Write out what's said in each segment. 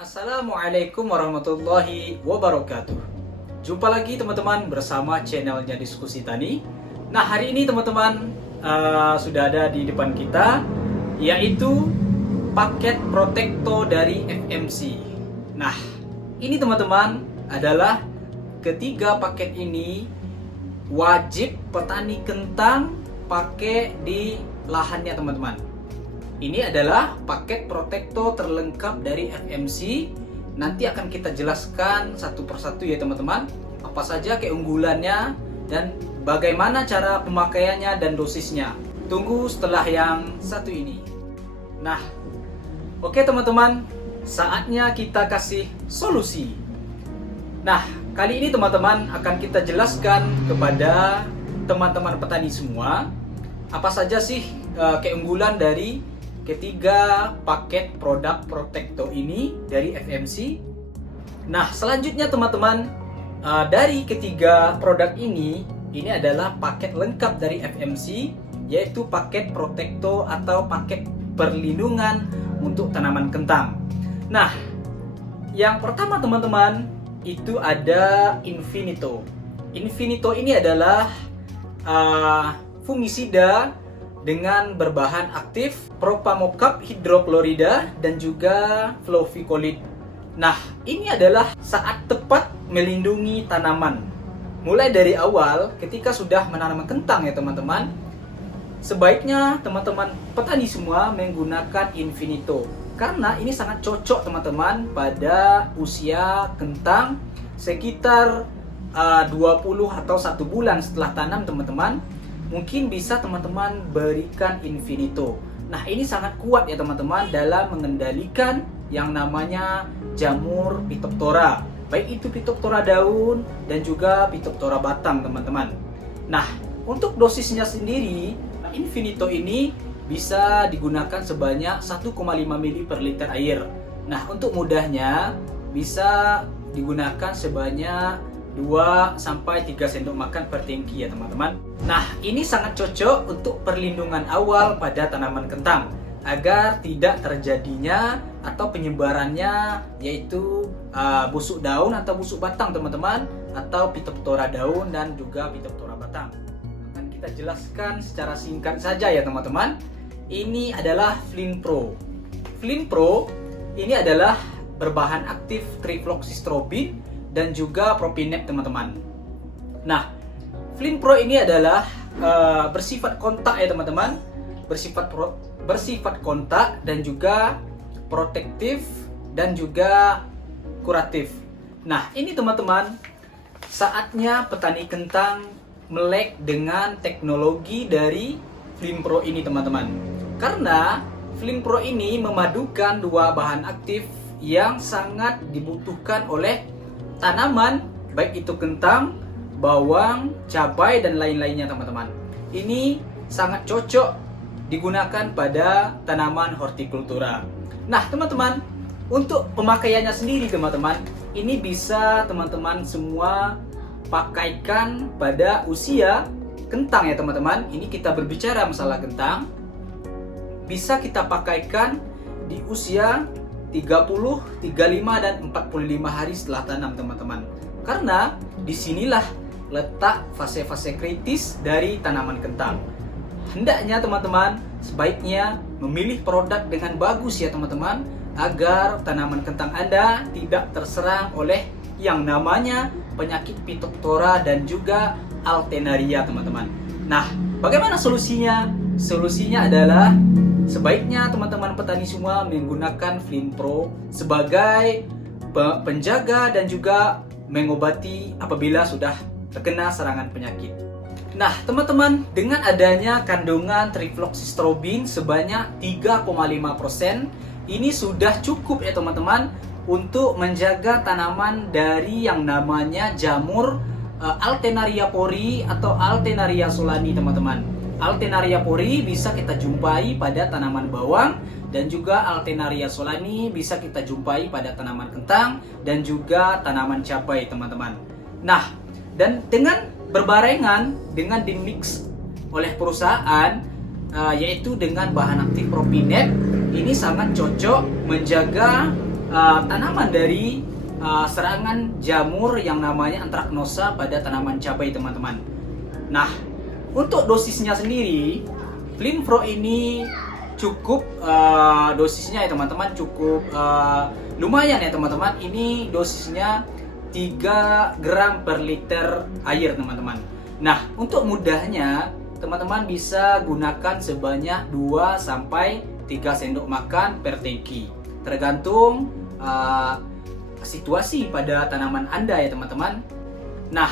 Assalamualaikum warahmatullahi wabarakatuh. Jumpa lagi teman-teman bersama channelnya Diskusi Tani. Nah, hari ini teman-teman sudah ada di depan kita, yaitu paket protekto dari FMC. Nah, ini teman-teman adalah ketiga paket ini wajib petani kentang pakai di lahannya teman-teman. Ini adalah paket protekto terlengkap dari FMC. Nanti akan kita jelaskan satu persatu ya teman-teman, apa saja keunggulannya dan bagaimana cara pemakaiannya dan dosisnya. Tunggu setelah yang satu ini. Nah, oke teman-teman, saatnya kita kasih solusi. Nah, kali ini teman-teman akan kita jelaskan kepada teman-teman petani semua apa saja sih keunggulan dari ketiga paket produk protekto ini dari FMC. Nah, selanjutnya teman-teman, dari ketiga produk ini adalah paket lengkap dari FMC, yaitu paket protekto atau paket perlindungan untuk tanaman kentang. Nah, yang pertama teman-teman itu ada Infinito. Infinito ini adalah fungisida dengan berbahan aktif propamocap hidroklorida dan juga flovicolid. Nah, ini adalah saat tepat melindungi tanaman. Mulai dari awal ketika sudah menanam kentang ya teman-teman, sebaiknya teman-teman petani semua menggunakan Infinito karena ini sangat cocok teman-teman pada usia kentang sekitar 20 atau 1 bulan setelah tanam teman-teman. Mungkin bisa teman-teman berikan Infinito. Nah, ini sangat kuat ya teman-teman dalam mengendalikan yang namanya jamur Phytophthora, baik itu Phytophthora daun dan juga Phytophthora batang teman-teman. Nah, untuk dosisnya sendiri, Infinito ini bisa digunakan sebanyak 1,5 ml per liter air. Nah, untuk mudahnya bisa digunakan sebanyak 2-3 sendok makan per tangki ya teman-teman. Nah, ini sangat cocok untuk perlindungan awal pada tanaman kentang agar tidak terjadinya atau penyebarannya yaitu busuk daun atau busuk batang teman-teman, atau Phytophthora daun dan juga Phytophthora batang. Akan kita jelaskan secara singkat saja ya teman-teman. Ini adalah Flinpro. Flinpro ini adalah berbahan aktif trifloxystrobin dan juga propinep teman-teman. Nah, Flinpro ini adalah bersifat kontak ya teman-teman, bersifat kontak dan juga protektif dan juga kuratif. Nah, ini teman-teman, saatnya petani kentang melek dengan teknologi dari Flinpro ini teman-teman. Karena Flinpro ini memadukan dua bahan aktif yang sangat dibutuhkan oleh tanaman, baik itu kentang, bawang, cabai dan lain-lainnya teman-teman. Ini sangat cocok digunakan pada tanaman hortikultura. Nah teman-teman, untuk pemakaiannya sendiri teman-teman, ini bisa teman-teman semua pakaikan pada usia kentang ya teman-teman. Ini kita berbicara masalah kentang, bisa kita pakaikan di usia 30, 35 dan 45 hari setelah tanam teman-teman. Karena disinilah letak fase-fase kritis dari tanaman kentang. Hendaknya teman-teman sebaiknya memilih produk dengan bagus ya teman-teman, agar tanaman kentang Anda tidak terserang oleh yang namanya penyakit Phytophthora dan juga Alternaria teman-teman. Nah, bagaimana solusinya? Solusinya adalah sebaiknya teman-teman petani semua menggunakan Flinpro sebagai penjaga dan juga mengobati apabila sudah terkena serangan penyakit. Nah, teman-teman, dengan adanya kandungan trifloxystrobin sebanyak 3,5%, ini sudah cukup ya teman-teman untuk menjaga tanaman dari yang namanya jamur Alternaria pori atau Alternaria solani teman-teman. Alternaria pori bisa kita jumpai pada tanaman bawang dan juga Alternaria solani bisa kita jumpai pada tanaman kentang dan juga tanaman cabai teman-teman. Nah, dan dengan berbarengan dengan dimix oleh perusahaan yaitu dengan bahan aktif propinep, ini sangat cocok menjaga tanaman dari serangan jamur yang namanya Anthracnosa pada tanaman cabai, teman-teman. Nah, untuk dosisnya sendiri, Flinpro ini cukup dosisnya ya teman-teman, cukup lumayan ya teman-teman. Ini dosisnya 3 gram per liter air, teman-teman. Nah, untuk mudahnya teman-teman bisa gunakan sebanyak 2 sampai 3 sendok makan per tangki, tergantung situasi pada tanaman Anda ya teman-teman. Nah,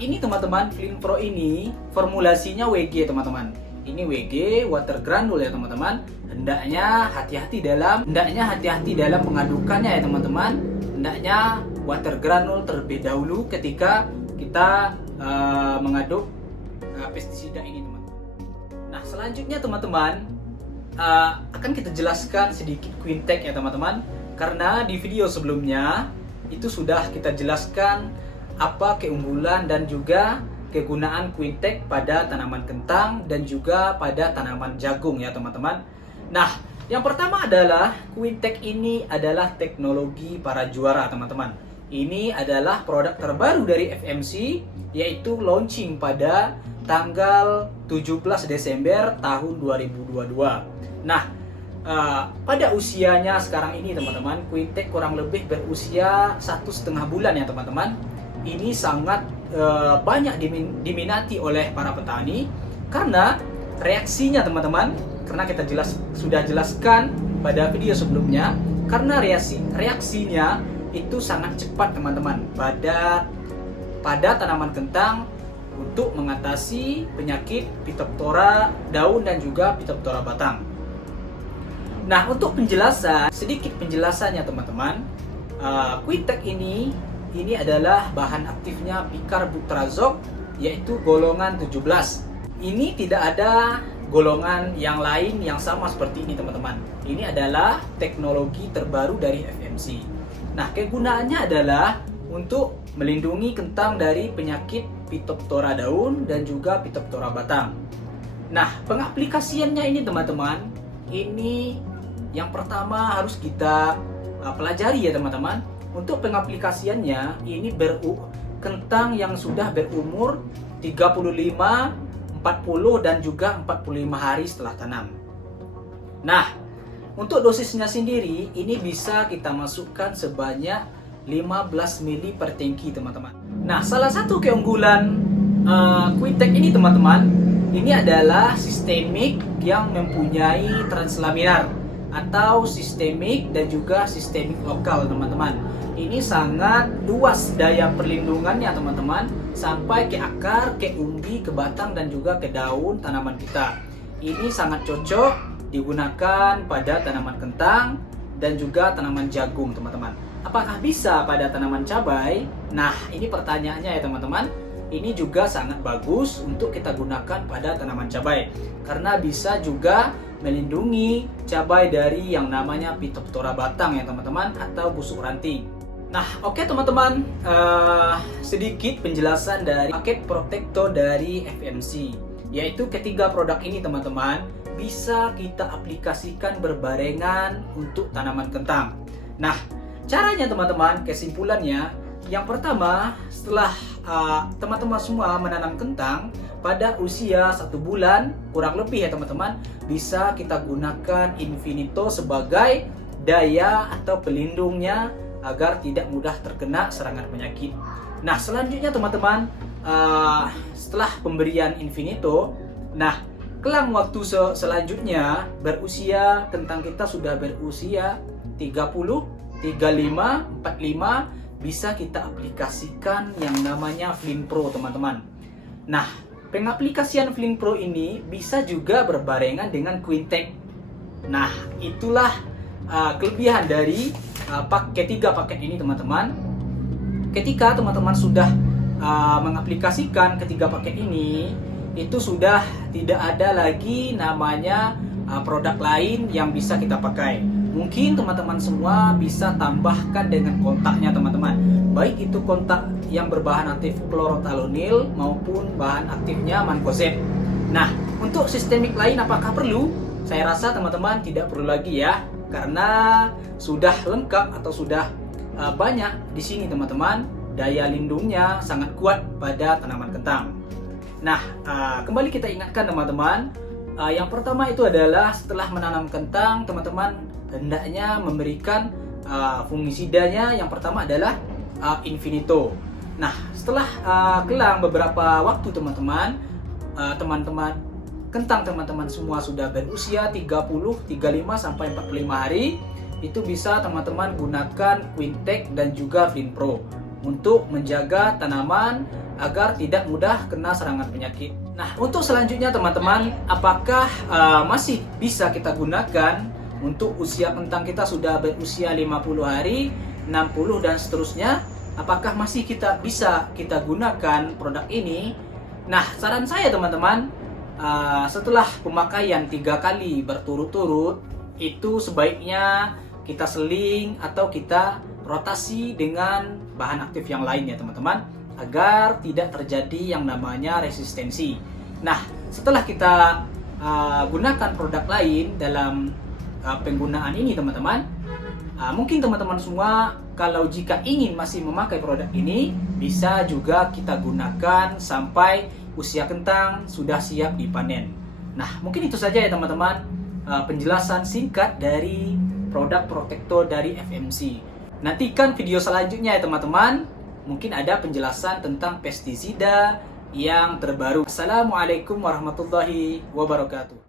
ini teman-teman, Flinpro ini formulasinya WG teman-teman. Ini WG water granule ya teman-teman. Hendaknya hati-hati dalam mengadukannya ya teman-teman. Hendaknya water granule terlebih dahulu ketika kita mengaduk pestisida ini teman-teman. Nah, selanjutnya teman-teman, akan kita jelaskan sedikit Quintech ya teman-teman. Karena di video sebelumnya itu sudah kita jelaskan apa keunggulan dan juga kegunaan Quintech pada tanaman kentang dan juga pada tanaman jagung ya teman-teman. Nah, yang pertama adalah Quintech ini adalah teknologi para juara teman-teman. Ini adalah produk terbaru dari FMC, yaitu launching pada tanggal 17 Desember tahun 2022. Nah, pada usianya sekarang ini teman-teman, Quintech kurang lebih berusia 1,5 bulan ya teman-teman. Ini sangat banyak diminati oleh para petani karena reaksinya teman-teman, karena kita sudah jelaskan pada video sebelumnya, karena reaksinya itu sangat cepat teman-teman pada tanaman kentang untuk mengatasi penyakit Phytophthora daun dan juga Phytophthora batang. Nah, untuk sedikit penjelasannya teman-teman, Quintech ini adalah bahan aktifnya Picarbutrazole, yaitu golongan 17. Ini tidak ada golongan yang lain yang sama seperti ini teman-teman. Ini adalah teknologi terbaru dari FMC. Nah, kegunaannya adalah untuk melindungi kentang dari penyakit Phytophthora daun dan juga Phytophthora batang. Nah, pengaplikasiannya ini teman-teman, ini yang pertama harus kita pelajari ya teman-teman. Untuk pengaplikasiannya ini kentang yang sudah berumur 35, 40 dan juga 45 hari setelah tanam. Nah, untuk dosisnya sendiri ini bisa kita masukkan sebanyak 15 ml per tangki teman-teman. Nah, salah satu keunggulan Quintech ini teman-teman, ini adalah sistemik yang mempunyai translaminar atau sistemik dan juga sistemik lokal teman-teman. Ini sangat luas daya perlindungannya teman-teman, sampai ke akar, ke umbi, ke batang dan juga ke daun tanaman kita. Ini sangat cocok digunakan pada tanaman kentang dan juga tanaman jagung teman-teman. Apakah bisa pada tanaman cabai? Nah, ini pertanyaannya ya teman-teman. Ini juga sangat bagus untuk kita gunakan pada tanaman cabai karena bisa juga melindungi cabai dari yang namanya Phytophthora batang ya teman-teman, atau busuk ranting. Nah, oke teman-teman, sedikit penjelasan dari paket protektor dari FMC, yaitu ketiga produk ini teman-teman bisa kita aplikasikan berbarengan untuk tanaman kentang. Nah, caranya teman-teman, kesimpulannya, yang pertama, setelah teman-teman semua menanam kentang pada usia 1 bulan kurang lebih ya teman-teman, bisa kita gunakan Infinito sebagai daya atau pelindungnya agar tidak mudah terkena serangan penyakit. Nah, selanjutnya teman-teman, setelah pemberian Infinito, nah kelang waktu selanjutnya kentang kita sudah berusia 30, 35, 45, bisa kita aplikasikan yang namanya Flinpro teman-teman. Nah, pengaplikasian Flinpro ini bisa juga berbarengan dengan Quintech. Nah, itulah kelebihan dari ketiga paket ini teman-teman. Ketika teman-teman sudah mengaplikasikan ketiga paket ini, itu sudah tidak ada lagi namanya produk lain yang bisa kita pakai. Mungkin teman-teman semua bisa tambahkan dengan kontaknya teman-teman, baik itu kontak yang berbahan aktif chlorothalonil maupun bahan aktifnya mancozeb. Nah, untuk sistemik lain apakah perlu? Saya rasa teman-teman tidak perlu lagi ya. karena sudah lengkap atau sudah banyak di sini teman-teman, daya lindungnya sangat kuat pada tanaman kentang. Nah, kembali kita ingatkan teman-teman, yang pertama itu adalah setelah menanam kentang, teman-teman hendaknya memberikan fungisidanya. Yang pertama adalah Infinito. Nah, setelah kelang beberapa waktu teman-teman, kentang teman-teman semua sudah berusia 30, 35 sampai 45 hari, itu bisa teman-teman gunakan Quintech dan juga Flinpro untuk menjaga tanaman agar tidak mudah kena serangan penyakit. Nah, untuk selanjutnya teman-teman, apakah masih bisa kita gunakan untuk usia kentang kita sudah berusia 50 hari, 60 dan seterusnya? Apakah masih bisa kita gunakan produk ini? Nah, saran saya teman-teman, setelah pemakaian 3 kali berturut-turut, itu sebaiknya kita seling atau kita rotasi dengan bahan aktif yang lain ya teman-teman, agar tidak terjadi yang namanya resistensi. Nah, setelah kita gunakan produk lain dalam penggunaan ini teman-teman, mungkin teman-teman semua kalau jika ingin masih memakai produk ini, bisa juga kita gunakan sampai usia kentang sudah siap dipanen. Nah, mungkin itu saja ya teman-teman, penjelasan singkat dari produk protektor dari FMC. Nantikan video selanjutnya ya teman-teman, mungkin ada penjelasan tentang pestisida yang terbaru. Assalamualaikum warahmatullahi wabarakatuh.